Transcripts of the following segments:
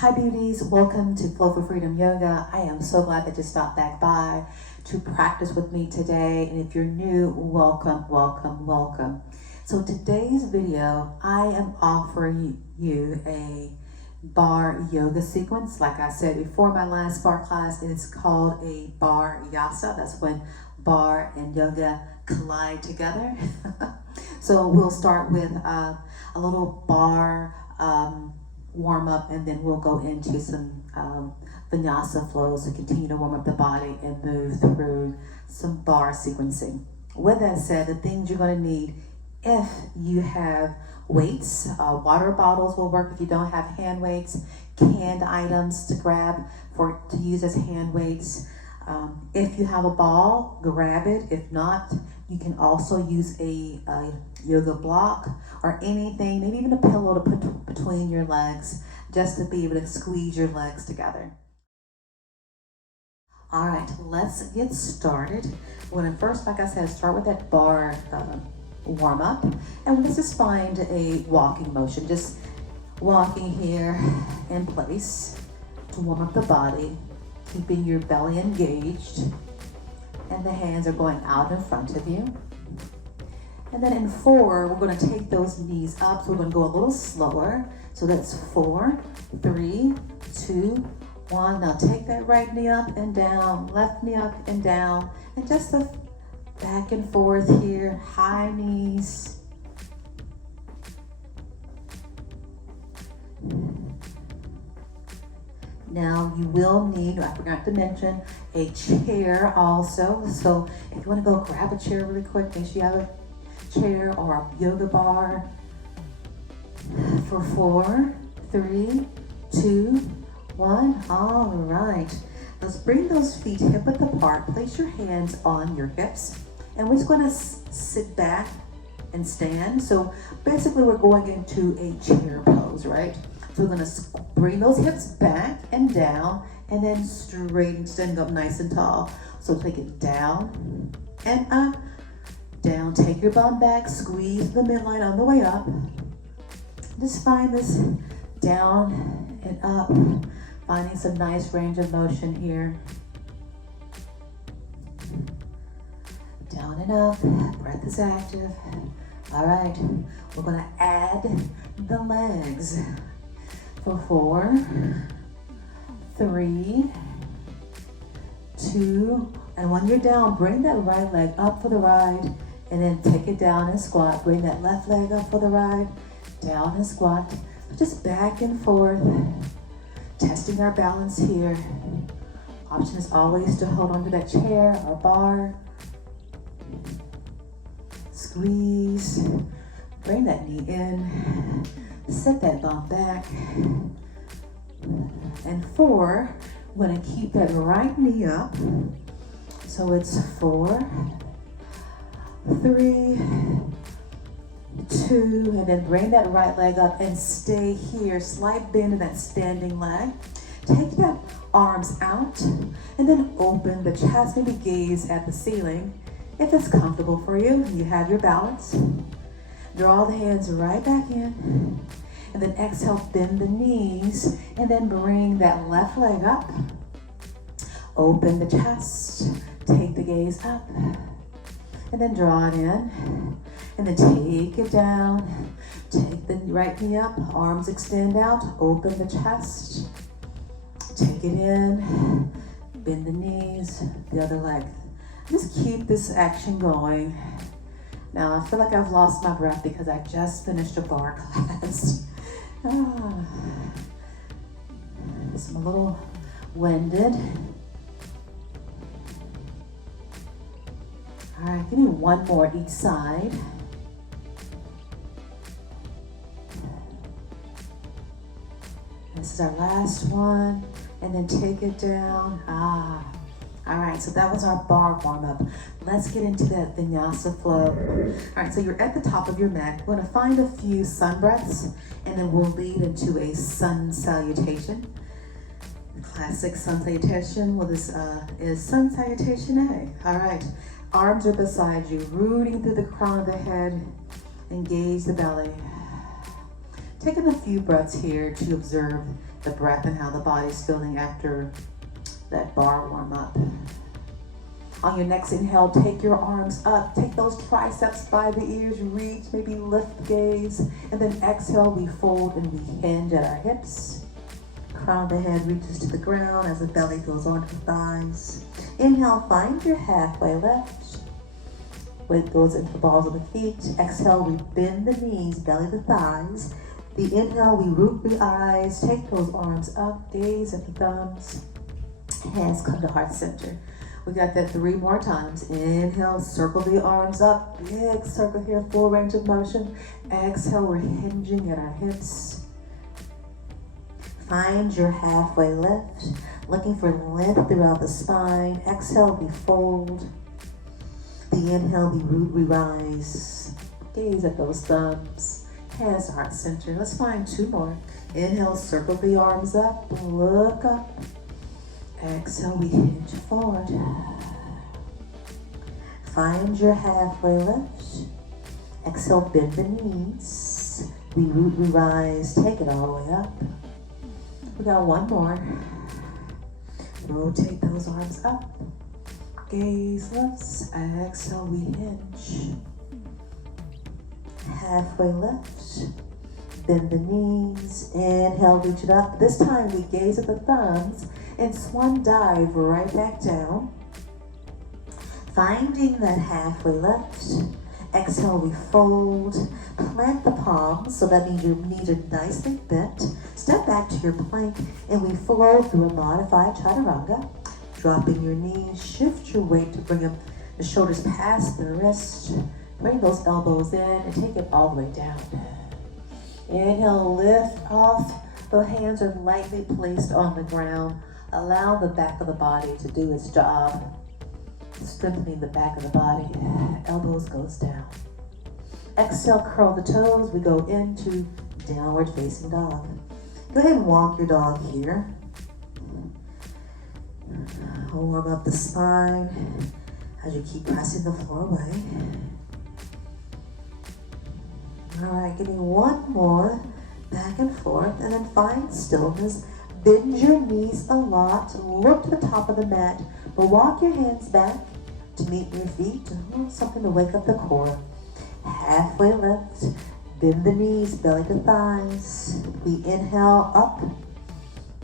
Hi beauties, welcome to Flow for Freedom Yoga. I am so glad that you stopped back by to practice with me today. And if you're new, welcome, welcome, welcome. So today's video, I am offering you a Barre Yoga sequence. Like I said before, my last Barre class is called a Barreyoga. That's when Barre and yoga collide together. So we'll start with a little Barre warm up, and then we'll go into some Vinyasa Flows to continue to warm up the body and move through some Barre sequencing. With that said, the things you're going to need if you have weights, water bottles will work if you don't have hand weights, canned items to grab to use as hand weights. If you have a ball, grab it. If not, you can also use a yoga block or anything, maybe even a pillow to put between your legs just to be able to squeeze your legs together. All right, let's get started. We're gonna first, like I said, start with that Barre warm up, and let's just find a walking motion, just walking here in place to warm up the body, keeping your belly engaged, and the hands are going out in front of you. And then in 4, we're going to take those knees up, so we're going to go a little slower. So that's 4, 3, 2, 1. Now take that right knee up and down, left knee up and down, and just the back and forth here, high knees. Now you will need, I forgot to mention, a chair also. So if you want to go grab a chair really quick, make sure you have a chair or a yoga bar. For 4, 3, 2, 1. All right. Let's bring those feet hip width apart. Place your hands on your hips. And we're just going to sit back and stand. So basically we're going into a chair pose, right? So we're going to bring those hips back and down, and then straight and stand up nice and tall. So take it down and up, down. Take your bum back, squeeze the midline on the way up. Just find this down and up, finding some nice range of motion here. Down and up, breath is active. All right, we're going to add the legs. For 4, 3, 2, and when you're down, bring that right leg up for the ride, and then take it down and squat. Bring that left leg up for the ride, down and squat. Just back and forth, testing our balance here. Option is always to hold onto that chair or bar. Squeeze, bring that knee in. Set that bum back. And 4, we're going to keep that right knee up. So it's 4, 3, 2, and then bring that right leg up and stay here. Slight bend in that standing leg. Take that arms out and then open the chest, maybe gaze at the ceiling. If it's comfortable for you, you have your balance. Draw the hands right back in, and then exhale, bend the knees, and then bring that left leg up. Open the chest, take the gaze up, and then draw it in, and then take it down. Take the right knee up, arms extend out, open the chest, take it in, bend the knees, the other leg. Just keep this action going. Now, I feel like I've lost my breath because I just finished a Barre class. I'm a little winded. All right, give me one more each side. This is our last one, and then take it down. All right, so that was our Barre warm-up. Let's get into that Vinyasa Flow. All right, so you're at the top of your mat. We're gonna find a few sun breaths, and then we'll lead into a sun salutation. The classic sun salutation. Well, this is sun salutation A. All right, arms are beside you, rooting through the crown of the head. Engage the belly. Taking a few breaths here to observe the breath and how the body's feeling after that bar warm up. On your next inhale, take your arms up. Take those triceps by the ears, reach, maybe lift the gaze. And then exhale, we fold and we hinge at our hips. Crown of the head reaches to the ground as the belly goes onto the thighs. Inhale, find your halfway lift. Weight goes into the balls of the feet. Exhale, we bend the knees, belly to thighs. The inhale, we root the eyes. Take those arms up, gaze at the thumbs. Hands come to heart center. We got that 3 more times. Inhale, circle the arms up. Big circle here, full range of motion. Exhale, we're hinging at our hips. Find your halfway lift. Looking for length throughout the spine. Exhale, we fold. The inhale, we root, we rise. Gaze at those thumbs. Hands to heart center. Let's find 2 more. Inhale, circle the arms up. Look up. Exhale, we hinge forward. Find your halfway lift. Exhale, bend the knees. We root, we rise. Take it all the way up. We got 1 more. Rotate those arms up. Gaze lifts. Exhale, we hinge. Halfway lift. Bend the knees. Inhale, reach it up. This time we gaze at the thumbs and swan dive right back down. Finding that halfway lift. Exhale, we fold. Plant the palms, so that means your knees are nicely bent. Step back to your plank, and we flow through a modified Chaturanga. Dropping your knees, shift your weight to bring the shoulders past the wrist. Bring those elbows in and take it all the way down. Inhale, lift off. The hands are lightly placed on the ground. Allow the back of the body to do its job. Strengthening the back of the body. Elbows goes down. Exhale, curl the toes. We go into downward facing dog. Go ahead and walk your dog here. Warm up the spine as you keep pressing the floor away. All right, give me 1 more. Back and forth, and then find stillness. Bend your knees a lot. Look to the top of the mat, but walk your hands back to meet your feet. Something to wake up the core. Halfway lift. Bend the knees, belly to thighs. We inhale up.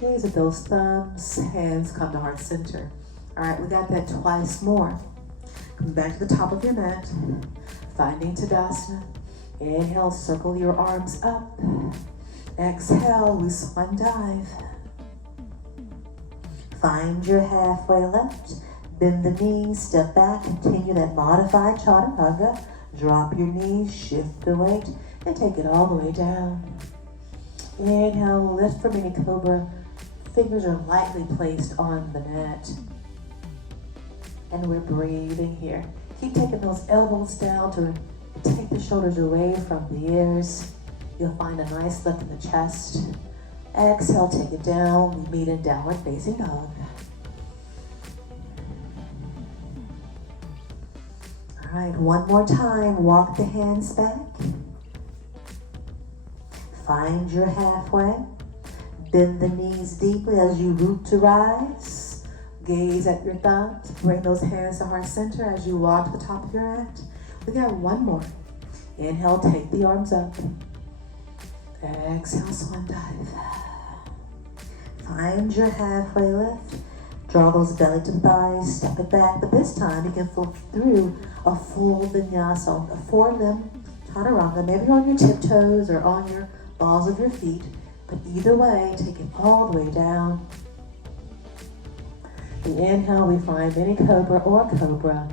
Gaze at those thumbs. Hands come to heart center. All right, we got that twice more. Come back to the top of your mat. Finding Tadasana. Inhale, circle your arms up. Exhale, we swan dive. Find your halfway lift. Bend the knees, step back, continue that modified Chaturanga. Drop your knees, shift the weight, and take it all the way down. Inhale, lift for mini Cobra. Fingers are lightly placed on the mat. And we're breathing here. Keep taking those elbows down to take the shoulders away from the ears. You'll find a nice lift in the chest. Exhale, take it down. We meet in downward facing dog. All right, 1 more time. Walk the hands back. Find your halfway. Bend the knees deeply as you root to rise. Gaze at your thumbs. Bring those hands to heart center as you walk to the top of your mat. We got 1 more. Inhale, take the arms up. Exhale, swan dive. Find your halfway lift. Draw those belly to thighs, step it back. But this time you can flow through a full vinyasa, a 4-limb Chaturanga. Maybe you're on your tiptoes or on your balls of your feet. But either way, take it all the way down. The inhale, we find mini Cobra or Cobra.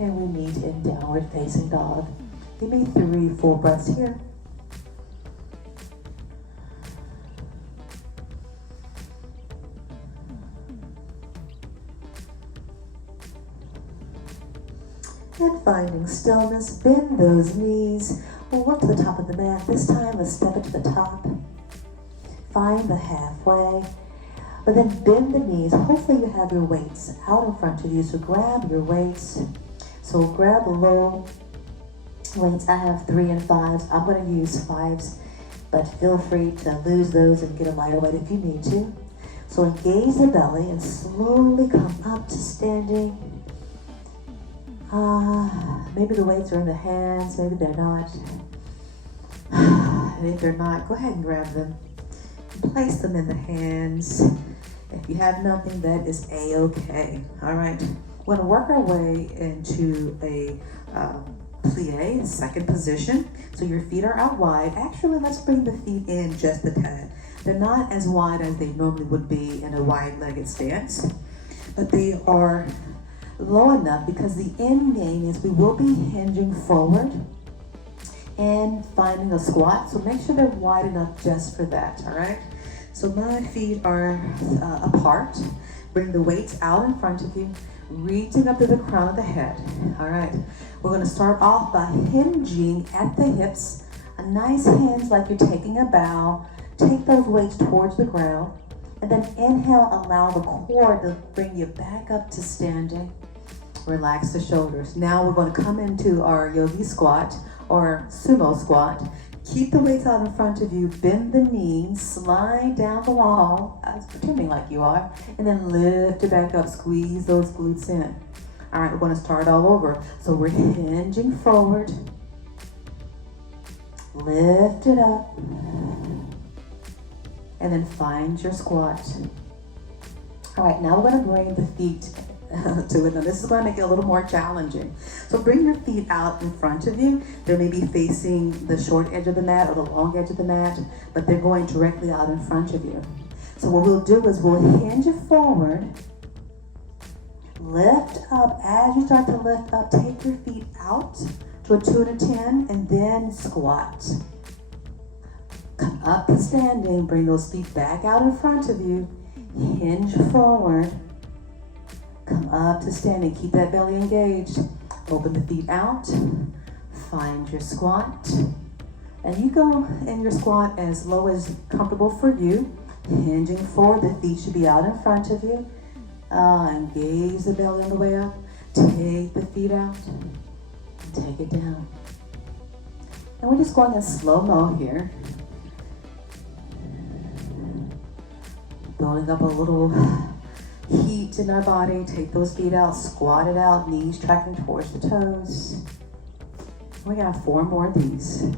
And we meet in downward facing dog. Give me 3 full breaths here. And finding stillness, bend those knees. We'll look to the top of the mat. This time, let's step it to the top. Find the halfway. But then bend the knees. Hopefully you have your weights out in front of you. So grab your weights. So grab low weights. I have 3 and 5s. I'm going to use 5s but feel free to lose those and get a lighter weight if you need to. So engage the belly and slowly come up to standing. Maybe the weights are in the hands, maybe they're not. And if they're not, go ahead and grab them. Place them in the hands. If you have nothing, that is a-okay. All right, we're gonna work our way into a plie, second position. So your feet are out wide. Actually, let's bring the feet in just a tad. They're not as wide as they normally would be in a wide-legged stance, but they are low enough because the end game is we will be hinging forward and finding a squat. So make sure they're wide enough just for that, all right? So my feet are apart. Bring the weights out in front of you, reaching up to the crown of the head, all right? We're gonna start off by hinging at the hips, a nice hinge like you're taking a bow. Take those weights towards the ground, and then inhale, allow the core to bring you back up to standing. Relax the shoulders. Now we're going to come into our Yogi Squat or Sumo Squat. Keep the weights out in front of you, bend the knees, slide down the wall, pretending like you are, and then lift it back up, squeeze those glutes in. All right, we're going to start all over. So we're hinging forward, lift it up, and then find your squat. All right, now we're gonna bring the feet to it. Now this is gonna make it a little more challenging. So bring your feet out in front of you. They may be facing the short edge of the mat or the long edge of the mat, but they're going directly out in front of you. So what we'll do is we'll hinge it forward, lift up. As you start to lift up, take your feet out to a 2 and a 10, and then squat. Come up to standing, bring those feet back out in front of you, hinge forward, come up to standing, keep that belly engaged, open the feet out, find your squat, and you go in your squat as low as comfortable for you, hinging forward, the feet should be out in front of you, engage the belly on the way up, take the feet out, take it down. And we're just going in slow-mo here. Building up a little heat in our body. Take those feet out, squat it out, knees tracking towards the toes. We got 4 more of these.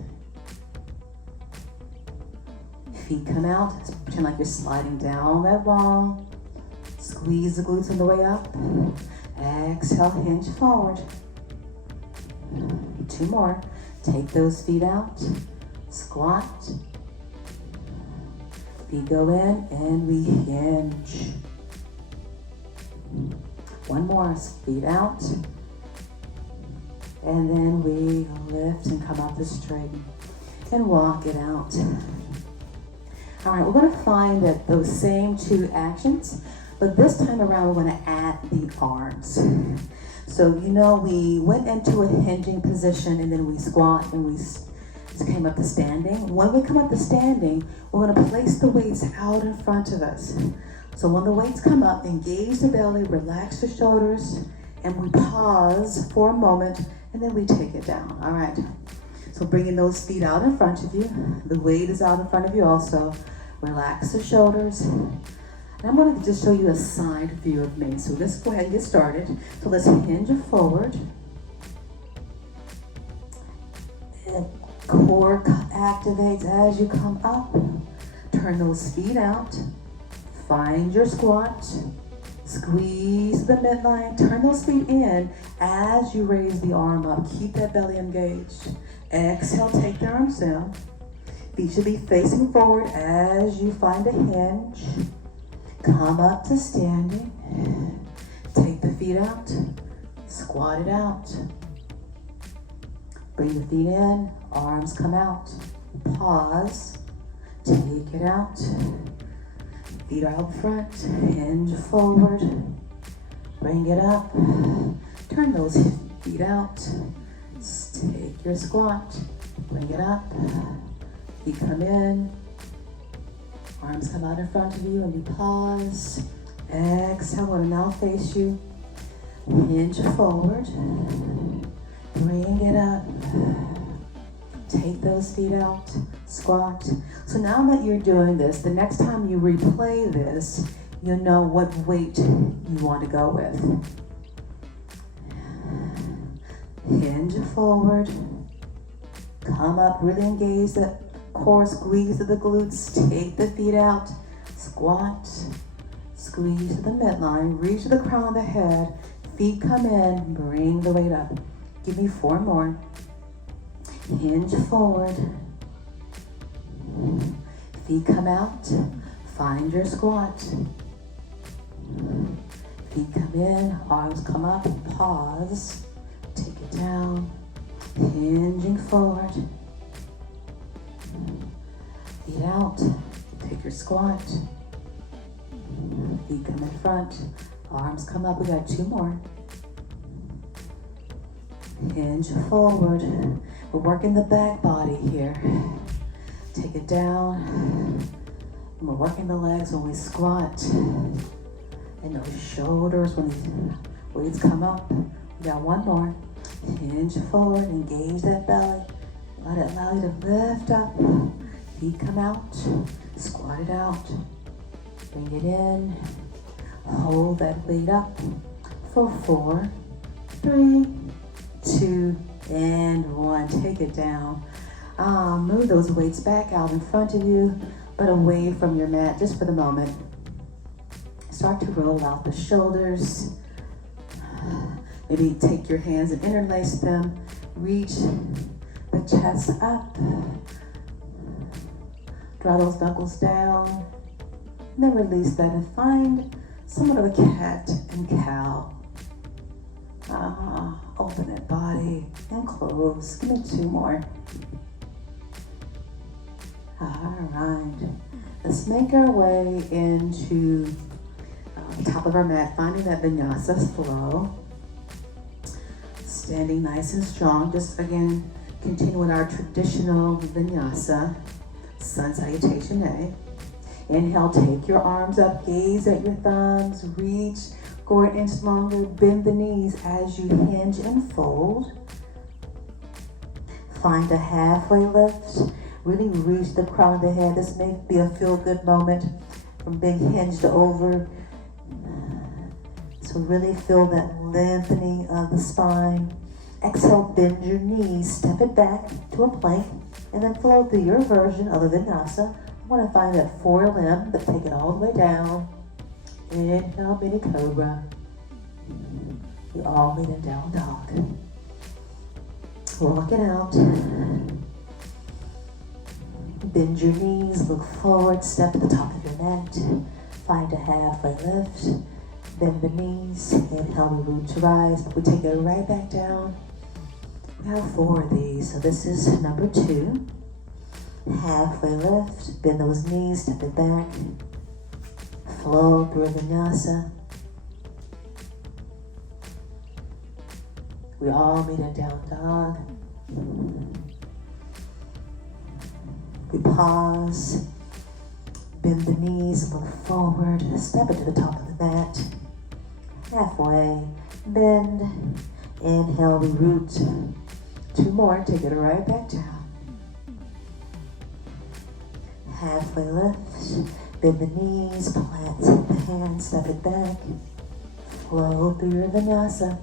Feet come out, pretend like you're sliding down that wall. Squeeze the glutes on the way up. Exhale, hinge forward. 2 more. Take those feet out, squat. Feet go in and we hinge. 1 more, feet out. And then we lift and come up the straight and walk it out. All right, we're gonna find that those same 2 actions, but this time around we're gonna add the arms. So you know we went into a hinging position and then we squat and we came up to standing. When we come up to standing, we're going to place the weights out in front of us. So when the weights come up, engage the belly, relax the shoulders, and we pause for a moment, and then we take it down. All right. So bringing those feet out in front of you. The weight is out in front of you also. Relax the shoulders. And I'm going to just show you a side view of me. So let's go ahead and get started. So let's hinge it forward. Core activates as you come up. Turn those feet out. Find your squat. Squeeze the midline. Turn those feet in as you raise the arm up. Keep that belly engaged. Exhale, take the arms down. Feet should be facing forward as you find a hinge. Come up to standing. Take the feet out. Squat it out. Bring the feet in, arms come out. Pause, take it out. Feet are out front, hinge forward. Bring it up, turn those feet out. Take your squat, bring it up. Feet come in, arms come out in front of you and you pause. Exhale, we're gonna now face you. Hinge forward. Bring it up, Take those feet out, squat. So now that you're doing this, the next time you replay this, you'll know what weight you want to go with. Hinge forward. Come up, really engage the core, squeeze to the glutes, take the feet out, squat, squeeze to the midline, reach to the crown of the head, feet come in, bring the weight up. Give me 4 more. Hinge forward. Feet come out, find your squat. Feet come in, arms come up, pause, take it down, hinging forward. Feet out, take your squat. Feet come in front, arms come up, we got 2 more. Hinge forward. We're working the back body here. Take it down. And we're working the legs when we squat. And those shoulders when these weights come up. We got 1 more. Hinge forward, engage that belly. Let it allow you to lift up. Feet come out. Squat it out. Bring it in. Hold that weight up for 4, 3, 2, and 1. Take it down. Move those weights back out in front of you, but away from your mat just for the moment. Start to roll out the shoulders. Maybe take your hands and interlace them. Reach the chest up. Draw those knuckles down. And then release that and find somewhat of a cat and cow. Open that body and close. Give me 2 more. All right. Let's make our way into the top of our mat, finding that Vinyasa Flow. Standing nice and strong. Just again, continue with our traditional Vinyasa Sun Salutation A. Inhale, take your arms up, gaze at your thumbs, reach. Go an inch longer, bend the knees as you hinge and fold. Find a halfway lift. Really reach the crown of the head. This may be a feel-good moment from being hinged over. So really feel that lengthening of the spine. Exhale, bend your knees, step it back to a plank, and then flow through your version of the Vinyasa. I want to find that 4-limb, but take it all the way down. Inhale, mini Cobra. We all meet in down dog. Walk it out. Bend your knees, look forward, step to the top of your mat. Find a halfway lift. Bend the knees. Inhale, we root to rise. We take it right back down. We have 4 of these. So this is number 2. Halfway lift. Bend those knees, step it back. Flow through Vinyasa. We all meet in down dog. We pause. Bend the knees, look forward. Step it to the top of the mat. Halfway. Bend. Inhale, we root. 2 more. Take it right back down. Halfway lift. Bend the knees, plant the hands, step it back. Flow through your Vinyasa.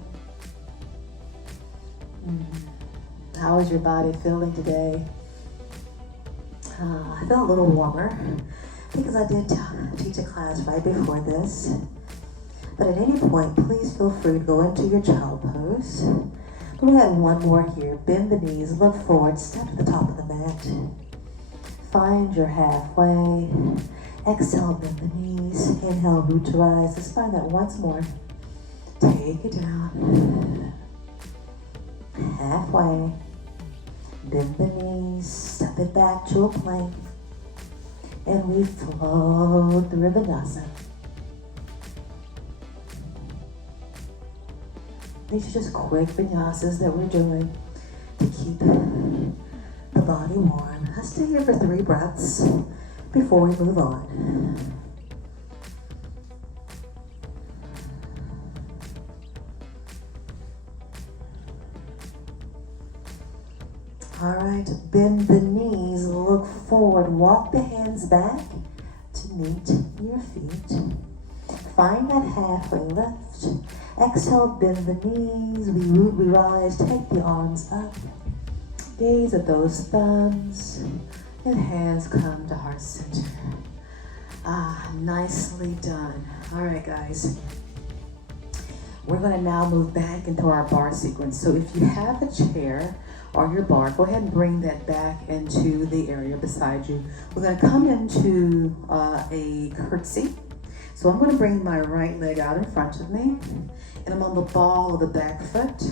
How is your body feeling today? I feel a little warmer because I did teach a class right before this. But at any point, please feel free to go into your child pose. But we got 1 more here. Bend the knees, look forward, step to the top of the mat. Find your halfway. Exhale, bend the knees. Inhale, root to rise. Let's find that once more. Take it down. Halfway. Bend the knees. Step it back to a plank. And we flow through Vinyasa. These are just quick Vinyasas that we're doing to keep the body warm. Let's stay here for 3 breaths before we move on. All right, bend the knees, look forward, walk the hands back to meet your feet. Find that halfway lift. Exhale, bend the knees, we root, we rise, take the arms up. Gaze at those thumbs, and hands come to heart center. Nicely done. All right, guys. We're gonna now move back into our bar sequence. So if you have a chair or your bar, go ahead and bring that back into the area beside you. We're gonna come into a curtsy. So I'm gonna bring my right leg out in front of me, and I'm on the ball of the back foot,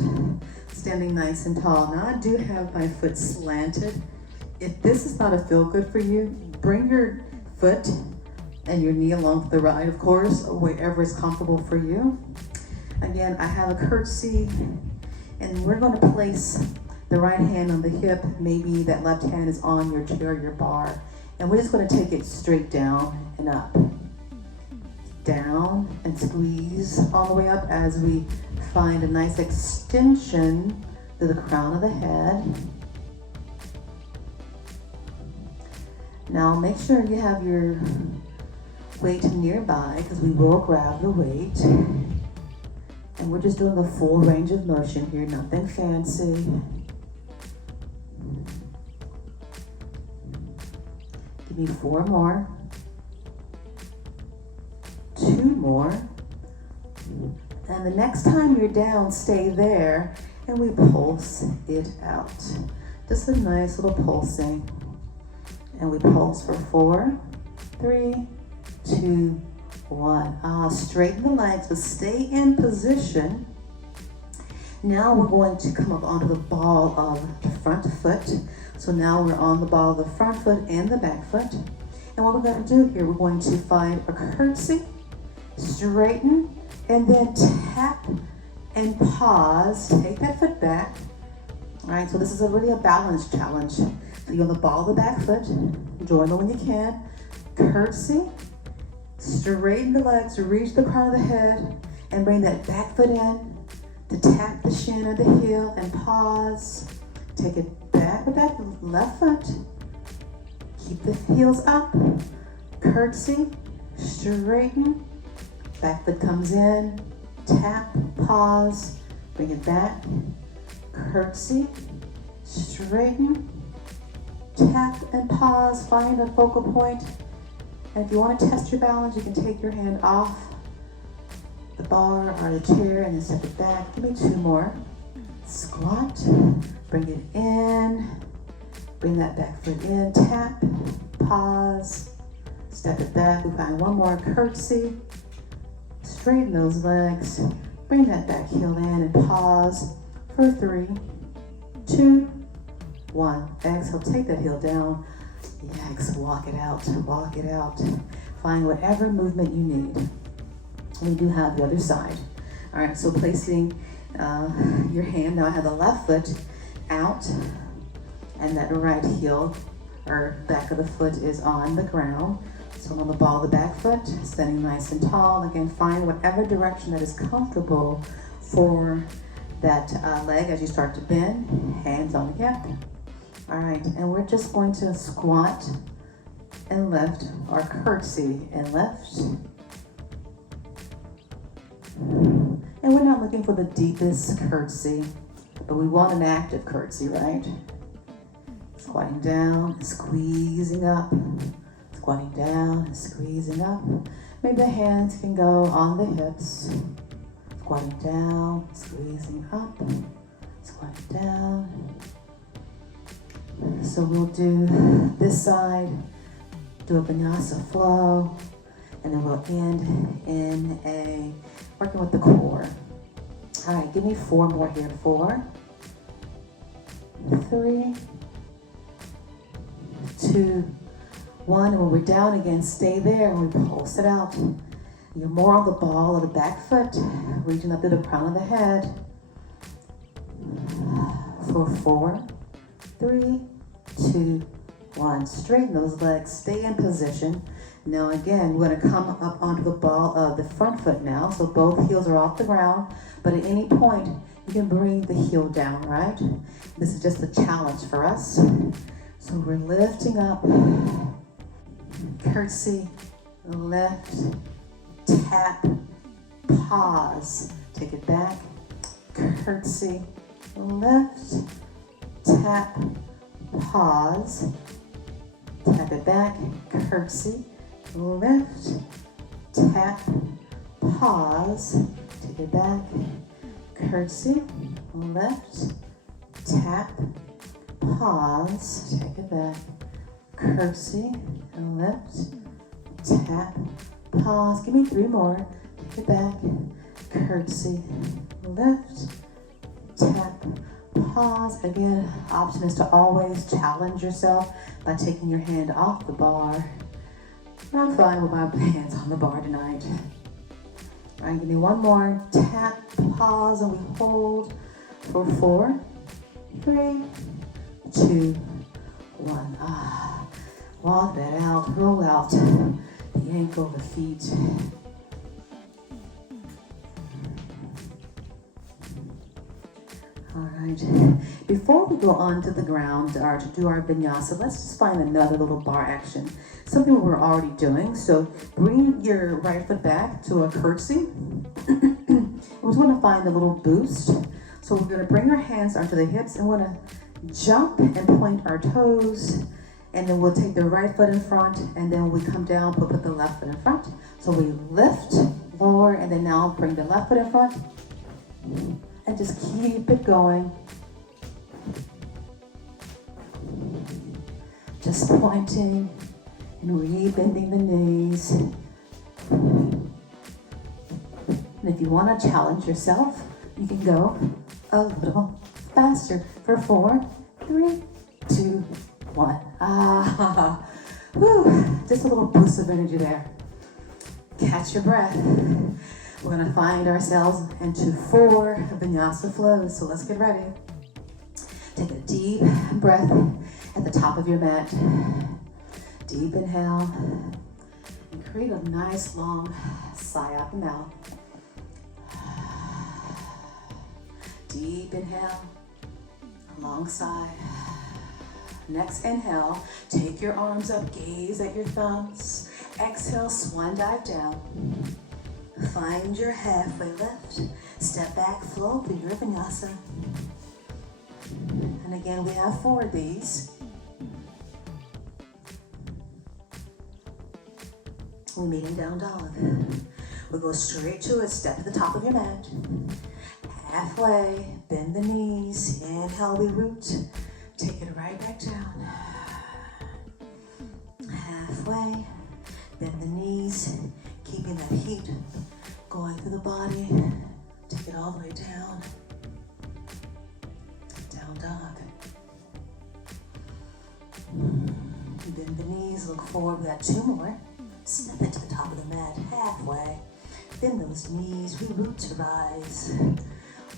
standing nice and tall. Now I do have my foot slanted. If this is not a feel good for you, bring your foot and your knee along to the right, of course, wherever is comfortable for you. Again, I have a curtsy, and we're going to place the right hand on the hip. Maybe that left hand is on your chair, your bar, and we're just going to take it straight down and up. Down and squeeze all the way up as we find a nice extension to the crown of the head. Now make sure you have your weight nearby, because we will grab the weight. And we're just doing a full range of motion here, nothing fancy. Give me 4 more. 2 more. And the next time you're down, stay there, and we pulse it out. Just a nice little pulsing. And we pulse for 4, 3, 2, 1. Straighten the legs, but stay in position. Now we're going to come up onto the ball of the front foot. So now we're on the ball of the front foot and the back foot. And what we're going to do here, we're going to find a curtsy, straighten, and then tap and pause. Take that foot back. All right, so this is really a balance challenge. So you're on the ball of the back foot. Join me when you can. Curtsy. Straighten the legs, reach the crown of the head, and bring that back foot in to tap the shin of the heel and pause. Take it back with that left foot. Keep the heels up. Curtsy, straighten, back foot comes in, tap, pause, bring it back. Curtsy, straighten, tap and pause, find a focal point. And if you want to test your balance, you can take your hand off the bar or the chair and then step it back. Give me 2 more. Squat, bring it in, bring that back foot in, tap, pause, step it back. We find 1 more. Curtsy, straighten those legs, bring that back heel in and pause for 3, 2, 1. Exhale, take that heel down. Yikes, walk it out, walk it out. Find whatever movement you need. We do have the other side. All right, so placing your hand, now I have the left foot out, and that right heel or back of the foot is on the ground. So I'm on the ball of the back foot, standing nice and tall. Again, find whatever direction that is comfortable for that leg as you start to bend. Hands on the hip. All right, and we're just going to squat and lift, or curtsy and lift. And we're not looking for the deepest curtsy, but we want an active curtsy, right? Squatting down, squeezing up, squatting down, squeezing up. Maybe the hands can go on the hips. Squatting down, squeezing up, squatting down. So we'll do this side, do a Vinyasa Flow, and then we'll end in a, working with the core. All right, give me 4 more here. 4, 3, 2, 1. And when we're down again, stay there and we pulse it out. You're more on the ball of the back foot, reaching up to the crown of the head. For 4, 3, 2, 1. Straighten those legs, stay in position. Now again, we're going to come up onto the ball of the front foot now. So both heels are off the ground, but at any point, you can bring the heel down, right? This is just a challenge for us. So we're lifting up, curtsy, lift, tap, pause, take it back, curtsy, lift, tap, pause, tap it back, curtsy, lift, tap, pause, take it back, curtsy, lift, tap, pause, take it back, curtsy, lift, tap, pause. Give me 3 more. Take it back, curtsy, lift, tap, pause. Again, option is to always challenge yourself by taking your hand off the bar. I'm fine with my hands on the bar tonight. All right, give me 1 more. Tap, pause, and we hold for 4, 3, 2, 1. Walk that out, roll out the ankle, the feet. All right, before we go on to the ground or to do our vinyasa, let's just find another little bar action, something we're already doing. So bring your right foot back to a curtsy. We just want to find a little boost. So we're going to bring our hands onto the hips and we're going to jump and point our toes. And then we'll take the right foot in front, and then we come down, we'll put the left foot in front. So we lift, lower, and then now bring the left foot in front. And just keep it going. Just pointing and re-bending the knees. And if you want to challenge yourself, you can go a little faster for 4, 3, 2, 1. Just a little boost of energy there. Catch your breath. We're going to find ourselves into 4 Vinyasa Flows. So let's get ready. Take a deep breath at the top of your mat. Deep inhale. And create a nice long sigh out the mouth. Deep inhale. Long sigh. Next inhale, take your arms up, gaze at your thumbs. Exhale, swan dive down. Find your halfway lift. Step back, flow through your vinyasa. And again, we have 4 of these. We meet in down dog. We go straight to it, step to the top of your mat. Halfway, bend the knees. Inhale, we root. Take it right back down. Halfway, bend the knees, keeping that heat going through the body. Take it all the way down. Down dog. Bend the knees, look forward. We got 2 more. Step into the top of the mat, halfway. Bend those knees, we root to rise.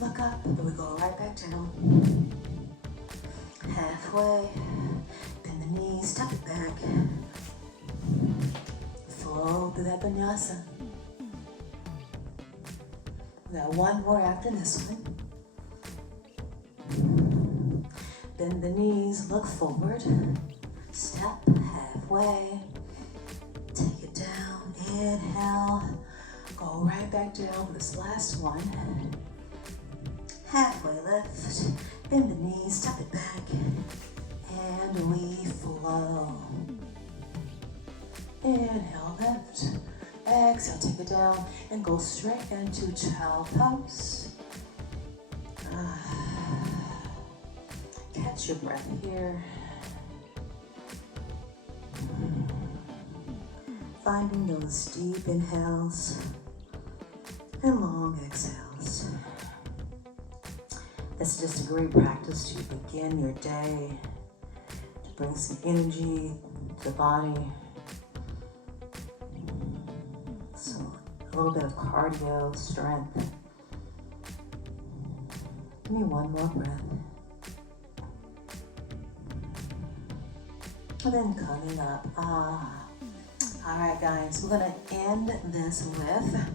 Look up, and we go right back down. Halfway, bend the knees, step it back. Flow through that vinyasa. We got 1 more after this one. Bend the knees, look forward. Step halfway. Take it down, inhale. Go right back down for this last one. Halfway lift. Bend the knees, step it back, and we flow. Inhale, lift. Exhale, take it down, and go straight into child pose. Catch your breath here. Finding those deep inhales and long exhales. It's just a great practice to begin your day, to bring some energy to the body. So a little bit of cardio, strength. Give me 1 more breath. And then coming up. All right, guys, we're gonna end this with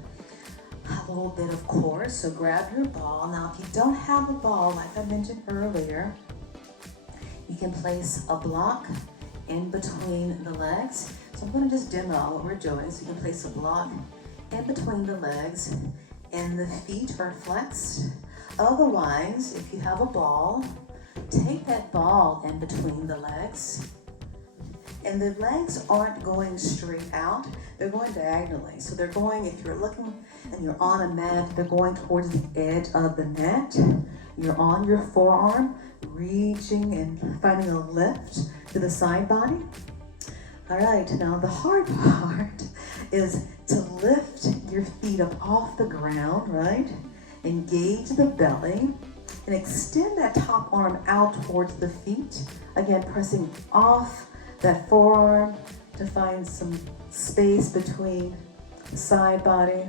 a little bit of core. So grab your ball. Now, if you don't have a ball, like I mentioned earlier, you can place a block in between the legs. So I'm gonna just demo what we're doing. So you can place a block in between the legs and the feet are flexed. Otherwise, if you have a ball, take that ball in between the legs. And the legs aren't going straight out, they're going diagonally. So they're going, if you're looking and you're on a mat, they're going towards the edge of the mat. You're on your forearm, reaching and finding a lift to the side body. All right, now the hard part is to lift your feet up off the ground, right? Engage the belly and extend that top arm out towards the feet. Again, pressing off that forearm to find some space between the side body.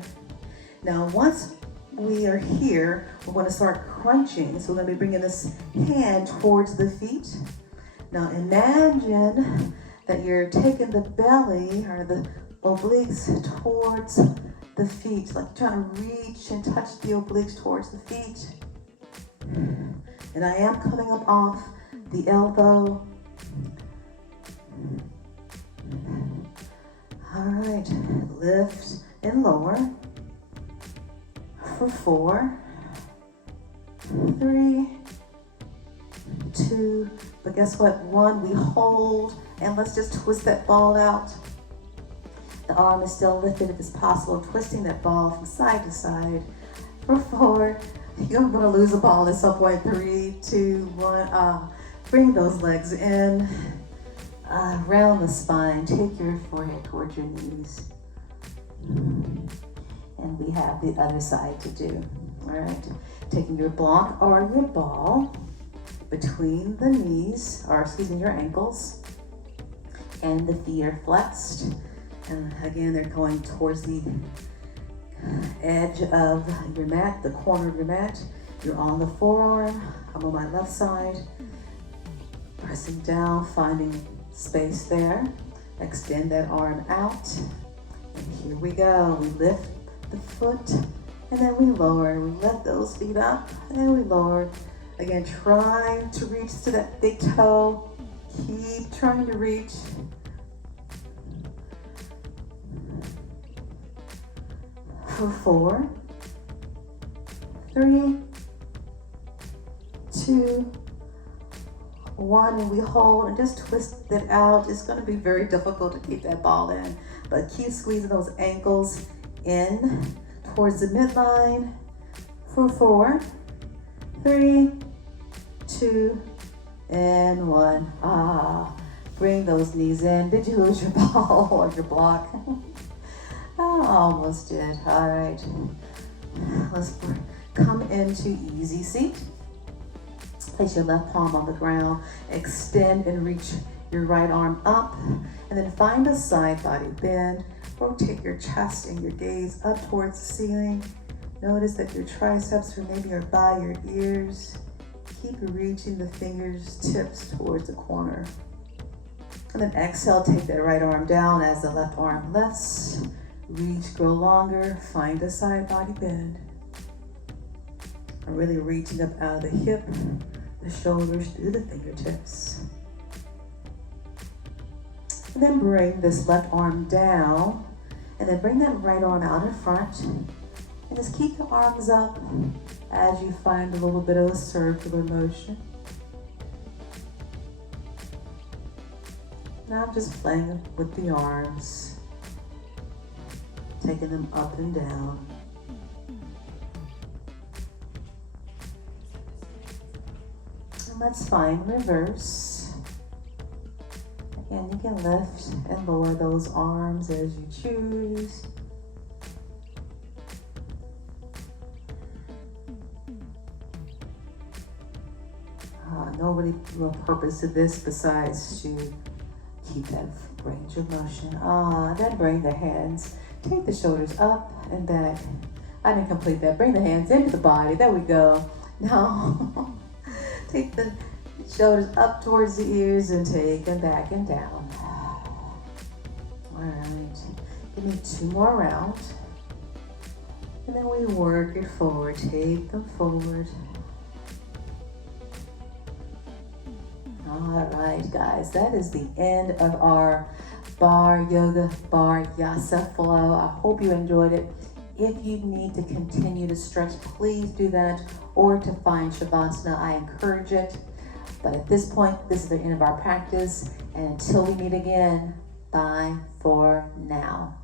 Now, once we are here, we're going to start crunching. So we're going to be bringing this hand towards the feet. Now, imagine that you're taking the belly or the obliques towards the feet, like trying to reach and touch the obliques towards the feet. And I am coming up off the elbow. All right, lift and lower for 4, 3, 2, but guess what? 1, we hold, and let's just twist that ball out. The arm is still lifted if it's possible, twisting that ball from side to side for 4. You're going to lose a ball at some point. 3, 2, 1. Bring those legs in. Round the spine, take your forehead towards your knees. And we have the other side to do. All right, taking your block or your ball between the knees, or excuse me, your ankles, and the feet are flexed. And again, they're going towards the edge of your mat, the corner of your mat. You're on the forearm. I'm on my left side, pressing down, finding space there. Extend that arm out. And here we go. We lift the foot and then we lower. We lift those feet up and then we lower. Again, trying to reach to that big toe. Keep trying to reach. For 4, 3, 2, 1, and we hold and just twist it out. It's going to be very difficult to keep that ball in, but keep squeezing those ankles in towards the midline for 4, 3, 2, and 1. Bring those knees in. Did you lose your ball or your block? Almost did. All right. Let's come into easy seat. Place your left palm on the ground. Extend and reach your right arm up. And then find a side body bend. Rotate your chest and your gaze up towards the ceiling. Notice that your triceps maybe are by your ears. Keep reaching the fingers tips towards the corner. And then exhale, take that right arm down as the left arm lifts. Reach, grow longer, find a side body bend. I'm really reaching up out of the hip, the shoulders through the fingertips. And then bring this left arm down, and then bring that right arm out in front. And just keep the arms up as you find a little bit of a circular motion. Now I'm just playing with the arms, taking them up and down. And let's find reverse. Again, you can lift and lower those arms as you choose. No really real purpose to this besides to keep that range of motion. Then bring the hands, take the shoulders up and back. I didn't complete that. Bring the hands into the body. There we go. Now, take the Shoulders up towards the ears and take them back and down. All right, give me 2 more rounds. And then we work it forward, take them forward. All right, guys, that is the end of our Barre Yoga, Vinyasa Flow. I hope you enjoyed it. If you need to continue to stretch, please do that, or to find Shavasana, I encourage it. But at this point, this is the end of our practice, and until we meet again, bye for now.